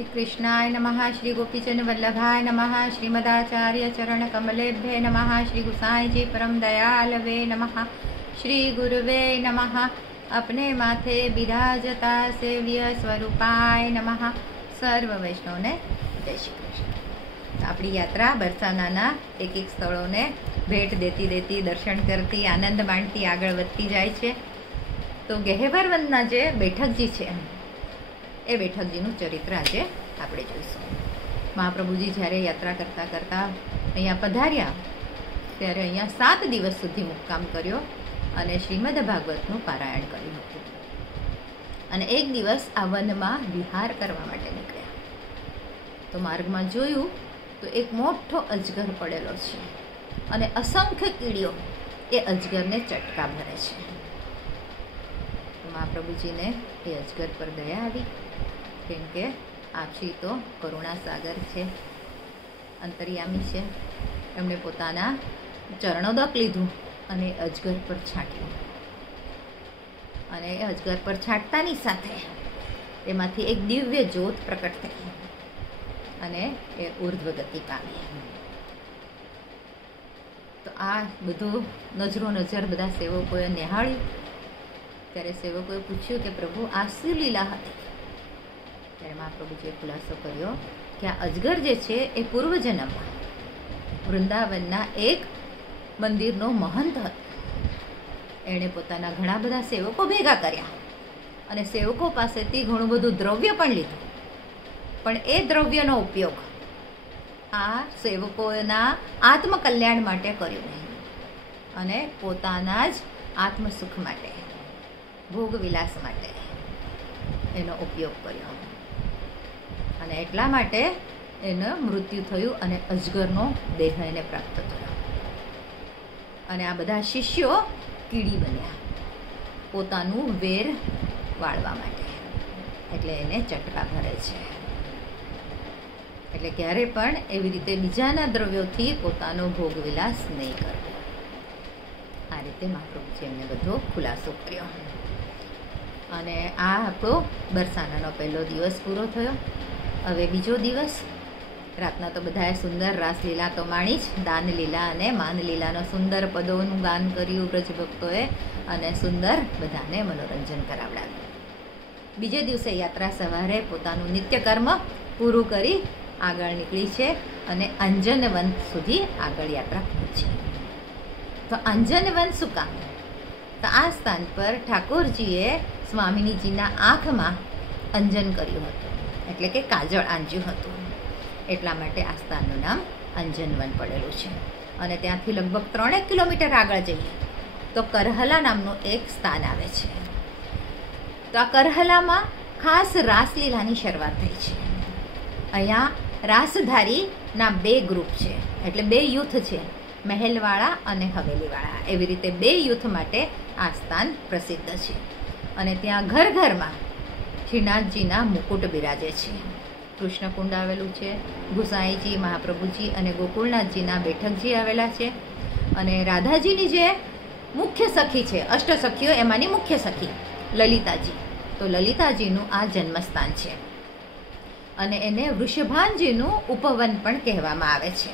श्री कृष्णाय नमः, श्री गोपीचंद वल्लभाय नमः, श्रीमदाचार्य चरण कमलेभ्ये नमः, श्री गुसाई जी परम दयालवे नमः, श्री गुरुवे नमः, अपने माथे बिराजता सेव्य स्वरूपाय नमः। सर्व वैष्णवने जय श्री कृष्ण। अपनी यात्रा बरसाना एक एक स्थलों ने भेट देती देती दर्शन करती आनंद माणती आगळ वधती जाय छे। तो गहेवरवंदना जे बेठकजी छे ए बेठकजीનું ચરિત્ર આજે આપણે જોઈશું। મહાપ્રભુજી જ્યારે યાત્રા કરતા કરતા અહીંયા પધાર્યા ત્યારે અહીંયા 7 દિવસ સુધી મુક્કામ કર્યો અને શ્રીમદ ભાગવતનું પારાયણ કર્યું હતું અને એક દિવસ આ વનમાં વિહાર કરવા માટે નીકળ્યા। તો માર્ગમાં જોયું તો એક મોટો અજગર પડેલો છે અને અસંખ્ય કીડીઓ એ અજગરને ચટકા ભરે છે। મહાપ્રભુજીને એ અજગર પર દયા આવી, કેમ કે આપશી તો કરુણા સાગર છે, અંતર્યામી છે। એમણે પોતાના ચરણોદક લીધું અને અજગર પર છાંટ્યું અને એ અજગર પર છાંટતાની સાથે એમાંથી એક દિવ્ય જ્યોત પ્રકટ થઈ અને એ ઉર્ધ્વગતિ પામી। તો આ બધું નજરો નજર બધા સેવકોએ નિહાળ્યું। ત્યારે સેવકોએ પૂછ્યું કે પ્રભુ આ શું લીલા હતી? ત્યારે મહાપ્રભુજીએ ખુલાસો કર્યો કે આ અજગર જે છે એ પૂર્વજન્મમાં વૃંદાવનના એક મંદિરનો મહંત હતો। એણે પોતાના ઘણા બધા સેવકો ભેગા કર્યા અને સેવકો પાસેથી ઘણું બધું દ્રવ્ય પણ લીધું, પણ એ દ્રવ્યનો ઉપયોગ આ સેવકોના આત્મકલ્યાણ માટે કર્યો નહીં અને પોતાના જ આત્મસુખ માટે, ભોગ વિલાસ માટે એનો ઉપયોગ કર્યો અને એટલા માટે એનું મૃત્યુ થયું અને અજગરનો દેહ એને પ્રાપ્ત થયો। અને આ બધા શિષ્યો કીડી બન્યા પોતાનું વેર વાળવા માટે, એટલે એને ચટકા ભરે છે। એટલે ક્યારે પણ એવી રીતે બીજાના દ્રવ્યોથી પોતાનો ભોગ વિલાસ નહીં કરવો। આ રીતે મહાપ્રભુજી એમને બધો ખુલાસો કર્યો અને આ આપણો બરસાનાનો પહેલો દિવસ પૂરો થયો। હવે બીજો દિવસ રાતના તો બધાએ સુંદર રાસલીલા તો માણી જ, દાનલીલા અને માનલીલાનો સુંદર પદોનું ગાન કર્યું બ્રજ ભક્તોએ અને સુંદર બધાને મનોરંજન કરાવડાવ્યું। બીજે દિવસે યાત્રા સવારે પોતાનું નિત્યકર્મ પૂરું કરી આગળ નીકળી છે અને અંજનવન સુધી આગળ યાત્રા પહોંચી। તો અંજનવન શું કામ? તો આ સ્થાન પર ઠાકોરજીએ સ્વામિનીજીના આંખમાં અંજન કર્યું હતું, એટલે કે કાજળ આંજ્યું હતું, એટલા માટે આ સ્થાનનું નામ અંજનવન પડેલું છે। અને ત્યાંથી લગભગ 3 કિલોમીટર આગળ જઈએ તો કરહલા નામનું એક સ્થાન આવે છે। તો આ કરહલામાં ખાસ રાસલીલાની શરૂઆત થઈ છે। અહીંયા રાસધારીના 2 ગ્રુપ છે, એટલે 2 યુથ છે, મહેલવાળા અને હવેલીવાળા, એવી રીતે 2 યુથ માટે આ સ્થાન પ્રસિદ્ધ છે। અને ત્યાં ઘર ઘરમાં શ્રીનાથજીના મુકુટ બિરાજે છે, કૃષ્ણકુંડ આવેલું છે, ગુસાઈજી, મહાપ્રભુજી અને ગોકુળનાથજીના બેઠકજી આવેલા છે। અને રાધાજીની જે મુખ્ય સખી છે, અષ્ટસખીઓ એમાંની મુખ્ય સખી લલિતાજી, તો લલિતાજીનું આ જન્મસ્થાન છે અને એને વૃષભાનજીનું ઉપવન પણ કહેવામાં આવે છે।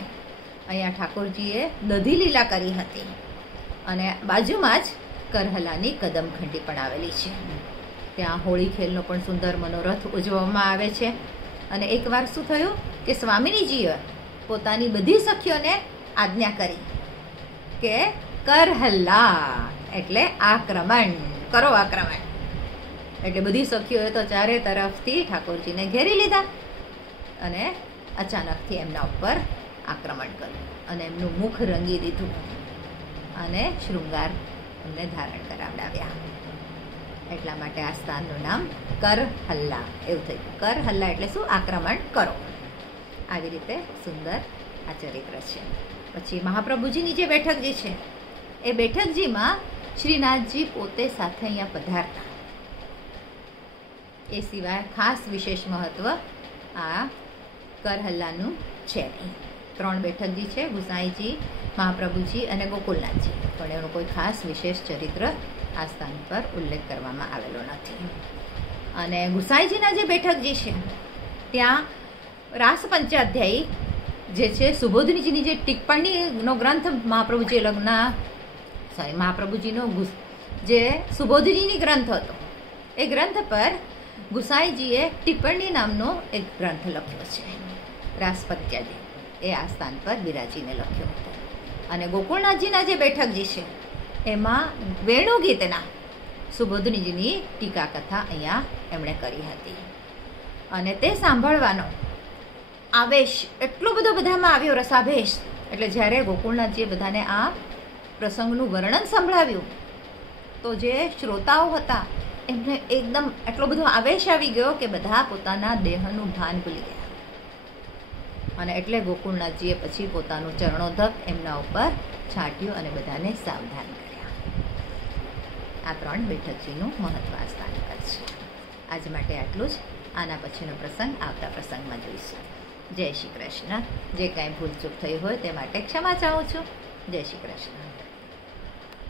અહીંયા ઠાકોરજીએ દધી લીલા કરી હતી અને બાજુમાં જ કરહલાની કદમખંડી પણ આવેલી છે। ત્યાં હોળી ખેલનો પણ સુંદર મનોરથ ઉજવવામાં આવે છે। અને એકવાર શું થયું કે સ્વામિનીજીએ પોતાની બધી સખીઓને આજ્ઞા કરી કે કરહલ્લા એટલે આક્રમણ કરો, આક્રમણ। એટલે બધી સખીઓએ તો ચારે તરફથી ઠાકોરજીને ઘેરી લીધા અને અચાનકથી એમના ઉપર આક્રમણ કર્યું અને એમનું મુખ રંગી દીધું અને શૃંગાર એમને ધારણ કરાવડાવ્યા। એટલા માટે આ સ્થાનનું નામ કરહલ્લા એવું થયું। કરહલ્લા એટલે શું? આક્રમણ કરો। આવી રીતે સુંદર આ ચરિત્ર છે। પછી મહાપ્રભુજીની જે બેઠકજી છે એ બેઠકજીમાં શ્રીનાથજી પોતે સાથે અહીંયા પધારતા। એ સિવાય ખાસ વિશેષ મહત્વ આ કરહલ્લાનું છે નહીં। 3 બેઠકજી છે, ગુસાઈજી, મહાપ્રભુજી અને ગોકુળનાથજી, પણ એનું કોઈ ખાસ વિશેષ ચરિત્ર આ સ્થાન પર ઉલ્લેખ કરવામાં આવેલો નથી। અને ગુસાઈજીના જે બેઠકજી છે ત્યાં રાસ પંચાધ્યાયી જે છે સુબોધનીજીની જે ટિપ્પણીનો ગ્રંથ મહાપ્રભુજી મહાપ્રભુજીનો જે સુબોધનીજી ગ્રંથ હતો એ ગ્રંથ પર ગુસાઈજીએ ટિપ્પણી નામનો એક ગ્રંથ લખ્યો છે. રાસ પંચાધ્યાયી એ આ સ્થાન પર બિરાજીને લખ્યો હતો. અને ગોકુળનાથજીના જે બેઠકજી છે એમાં વેણુગીતના સુબોધનીજીની ટીકા કથા અહીંયા એમણે કરી હતી. અને તે સાંભળવાનો આવેશ એટલો બધો બધામાં આવ્યો, રસાભેશ. એટલે જ્યારે ગોકુળનાથજીએ બધાને આ પ્રસંગનું વર્ણન સંભળાવ્યું તો જે શ્રોતાઓ હતા એમને એકદમ એટલો બધો આવેશ આવી ગયો કે બધા પોતાના દેહનું ભાન ભૂલી ગયા. અને એટલે ગોકુળનાથજીએ પછી પોતાનું ચરણોદક એમના ઉપર છાંટ્યું અને બધાને સાવધાન કર્યા. આ 3 બેઠકજીનું મહત્વ આ સ્થાન પર છે. આજ માટે આટલું જ. આના પછીનો પ્રસંગ આવતા પ્રસંગમાં જોઈશું. જય શ્રી કૃષ્ણ. જે કાંઈ ભૂલચૂક થઈ હોય તે માટે ક્ષમા ચાહું છું. જય શ્રી કૃષ્ણ.